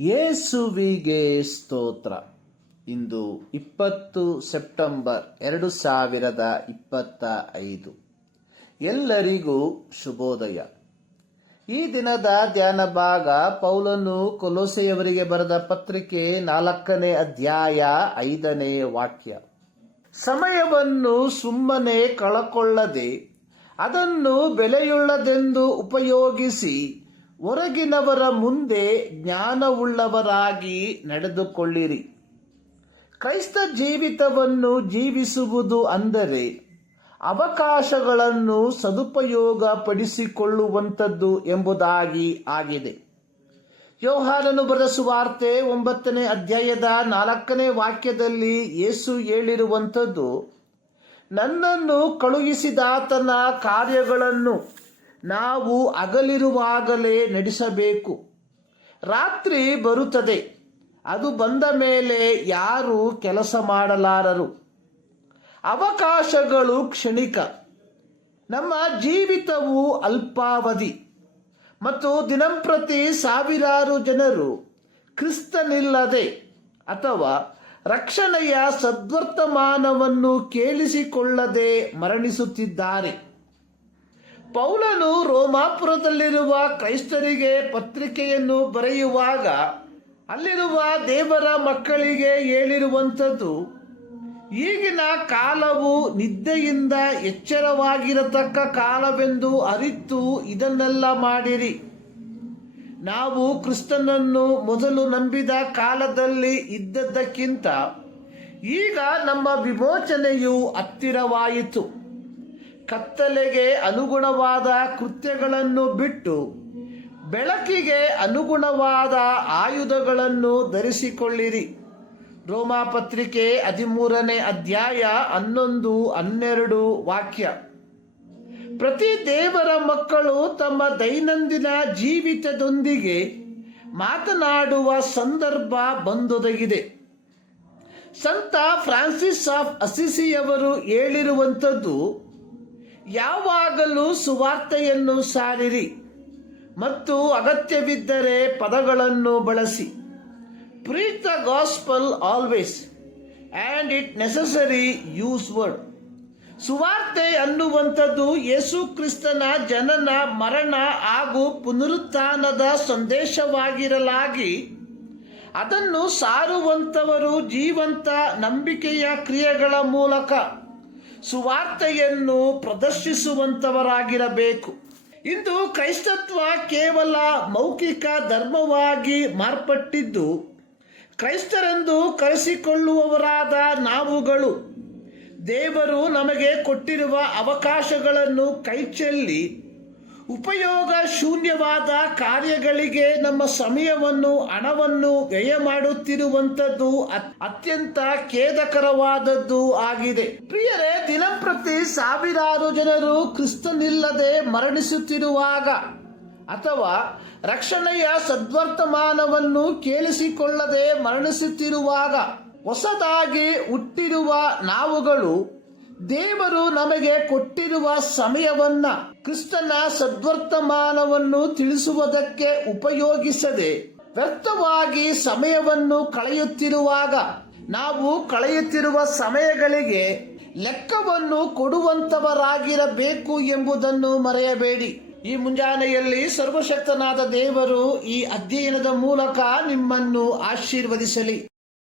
ಯೇಸುವಿಗೆ ಸ್ತೋತ್ರ. ಇಂದು ಇಪ್ಪತ್ತು ಸೆಪ್ಟೆಂಬರ್ ಎರಡು ಸಾವಿರದ ಇಪ್ಪತ್ತ ಐದು. ಎಲ್ಲರಿಗೂ ಶುಭೋದಯ. ಈ ದಿನದ ಧ್ಯಾನ ಭಾಗ ಪೌಲನು ಕೊಲೋಸೆಯವರಿಗೆ ಬರೆದ ಪತ್ರಿಕೆ ನಾಲ್ಕನೇ ಅಧ್ಯಾಯ ಐದನೇ ವಾಕ್ಯ. ಸಮಯವನ್ನು ಸುಮ್ಮನೆ ಕಳಕೊಳ್ಳದೆ ಅದನ್ನು ಬೆಲೆಯುಳ್ಳದೆಂದು ಉಪಯೋಗಿಸಿ ಹೊರಗಿನವರ ಮುಂದೆ ಜ್ಞಾನವುಳ್ಳವರಾಗಿ ನಡೆದುಕೊಳ್ಳಿರಿ. ಕ್ರೈಸ್ತ ಜೀವಿತವನ್ನು ಜೀವಿಸುವುದು ಅಂದರೆ ಅವಕಾಶಗಳನ್ನು ಸದುಪಯೋಗ ಪಡಿಸಿಕೊಳ್ಳುವಂಥದ್ದು ಎಂಬುದಾಗಿ ಆಗಿದೆ. ಯೋಹಾನನು ಬರೆಸುವಾರ್ತೆ ಒಂಬತ್ತನೇ ಅಧ್ಯಾಯದ ನಾಲ್ಕನೇ ವಾಕ್ಯದಲ್ಲಿ ಯೇಸು ಹೇಳಿರುವಂಥದ್ದು, ನನ್ನನ್ನು ಕಳುಹಿಸಿದಾತನ ಕಾರ್ಯಗಳನ್ನು ನಾವು ಹಗಲಿರುವಾಗಲೇ ನಡೆಸಬೇಕು. ರಾತ್ರಿ ಬರುತ್ತದೆ. ಅದು ಬಂದ ಮೇಲೆ ಯಾರು ಕೆಲಸ ಮಾಡಲಾರರು. ಅವಕಾಶಗಳು ಕ್ಷಣಿಕ. ನಮ್ಮ ಜೀವಿತವು ಅಲ್ಪಾವಧಿ. ಮತ್ತು ದಿನಂಪ್ರತಿ ಸಾವಿರಾರು ಜನರು ಕ್ರಿಸ್ತನಿಲ್ಲದೆ ಅಥವಾ ರಕ್ಷಣೆಯ ಸದ್ವರ್ತಮಾನವನ್ನು ಕೇಳಿಸಿಕೊಳ್ಳದೆ ಮರಣಿಸುತ್ತಿದ್ದಾರೆ. ಪೌಲನು ರೋಮಾಪುರದಲ್ಲಿರುವ ಕ್ರೈಸ್ತರಿಗೆ ಪತ್ರಿಕೆಯನ್ನು ಬರೆಯುವಾಗ ಅಲ್ಲಿರುವ ದೇವರ ಮಕ್ಕಳಿಗೆ ಹೇಳಿರುವಂಥದ್ದು, ಈಗಿನ ಕಾಲವು ನಿದ್ದೆಯಿಂದ ಎಚ್ಚರವಾಗಿರತಕ್ಕ ಕಾಲವೆಂದು ಅರಿತು ಇದನ್ನೆಲ್ಲ ಮಾಡಿರಿ. ನಾವು ಕ್ರಿಸ್ತನನ್ನು ಮೊದಲು ನಂಬಿದ ಕಾಲದಲ್ಲಿ ಇದ್ದದ್ದಕ್ಕಿಂತ ಈಗ ನಮ್ಮ ವಿಮೋಚನೆಯು ಹತ್ತಿರವಾಯಿತು. ಕತ್ತಲೆಗೆ ಅನುಗುಣವಾದ ಕೃತ್ಯಗಳನ್ನು ಬಿಟ್ಟು ಬೆಳಕಿಗೆ ಅನುಗುಣವಾದ ಆಯುಧಗಳನ್ನು ಧರಿಸಿಕೊಳ್ಳಿರಿ. ರೋಮಾಪತ್ರಿಕೆ ಹದಿಮೂರನೇ ಅಧ್ಯಾಯ ಹನ್ನೊಂದು, ಹನ್ನೆರಡು ವಾಕ್ಯ. ಪ್ರತಿ ದೇವರ ಮಕ್ಕಳು ತಮ್ಮ ದೈನಂದಿನ ಜೀವಿತದೊಂದಿಗೆ ಮಾತನಾಡುವ ಸಂದರ್ಭ ಬಂದೊದಗಿದೆ. ಸಂತ ಫ್ರಾನ್ಸಿಸ್ ಆಫ್ ಅಸಿಸಿಯವರು ಹೇಳಿರುವಂಥದ್ದು ಯಾವಾಗಲೂ ಸುವಾರ್ತೆಯನ್ನು ಸಾರಿರಿ ಮತ್ತು ಅಗತ್ಯವಿದ್ದರೆ ಪದಗಳನ್ನು ಬಳಸಿ. Preach the gospel always and if necessary use word ಸುವಾರ್ತೆ ಅನ್ನುವಂಥದ್ದು ಯೇಸು ಕ್ರಿಸ್ತನ ಜನನ, ಮರಣ ಹಾಗೂ ಪುನರುತ್ಥಾನದ ಸಂದೇಶವಾಗಿರಲಾಗಿ ಅದನ್ನು ಸಾರುವಂಥವರು ಜೀವಂತ ನಂಬಿಕೆಯ ಕ್ರಿಯೆಗಳ ಮೂಲಕ ಸುವಾರ್ತೆಯನ್ನು ಪ್ರದರ್ಶಿಸುವಂಥವರಾಗಿರಬೇಕು. ಇಂದು ಕ್ರೈಸ್ತತ್ವ ಕೇವಲ ಮೌಖಿಕ ಧರ್ಮವಾಗಿ ಮಾರ್ಪಟ್ಟಿದ್ದು, ಕ್ರೈಸ್ತರೆಂದು ಕರೆಸಿಕೊಳ್ಳುವವರಾದ ನಾವುಗಳು. ದೇವರು ನಮಗೆ ಕೊಟ್ಟಿರುವ ಅವಕಾಶಗಳನ್ನು ಕೈಚೆಲ್ಲಿ ಉಪಯೋಗ ಶೂನ್ಯವಾದ ಕಾರ್ಯಗಳಿಗೆ ನಮ್ಮ ಸಮಯವನ್ನು, ಹಣವನ್ನು ವ್ಯಯ ಮಾಡುತ್ತಿರುವಂಥದ್ದು ಅತ್ಯಂತ ಖೇದಕರವಾದದ್ದು ಆಗಿದೆ. ಪ್ರಿಯರೇ, ದಿನಂಪ್ರತಿ ಸಾವಿರಾರು ಜನರು ಕ್ರಿಸ್ತನಿಲ್ಲದೆ ಮರಣಿಸುತ್ತಿರುವಾಗ ಅಥವಾ ರಕ್ಷಣೆಯ ಸದ್ವರ್ತಮಾನವನ್ನು ಕೇಳಿಸಿಕೊಳ್ಳದೆ ಮರಣಿಸುತ್ತಿರುವಾಗ ಹೊಸದಾಗಿ ಹುಟ್ಟಿರುವ ನಾವುಗಳು ದೇವರು ನಮಗೆ ಕೊಟ್ಟಿರುವ ಸಮಯವನ್ನ ಕ್ರಿಸ್ತನ ಸದ್ವರ್ತಮಾನವನ್ನು ತಿಳಿಸುವುದಕ್ಕೆ ಉಪಯೋಗಿಸದೆ ವ್ಯರ್ಥವಾಗಿ ಸಮಯವನ್ನು ಕಳೆಯುತ್ತಿರುವಾಗ ನಾವು ಕಳೆಯುತ್ತಿರುವ ಸಮಯಗಳಿಗೆ ಲೆಕ್ಕವನ್ನು ಕೊಡುವಂತವರಾಗಿರಬೇಕು ಎಂಬುದನ್ನು ಮರೆಯಬೇಡಿ. ಈ ಮುಂಜಾನೆಯಲ್ಲಿ ಸರ್ವಶಕ್ತನಾದ ದೇವರು ಈ ಅಧ್ಯಯನದ ಮೂಲಕ ನಿಮ್ಮನ್ನು ಆಶೀರ್ವದಿಸಲಿ.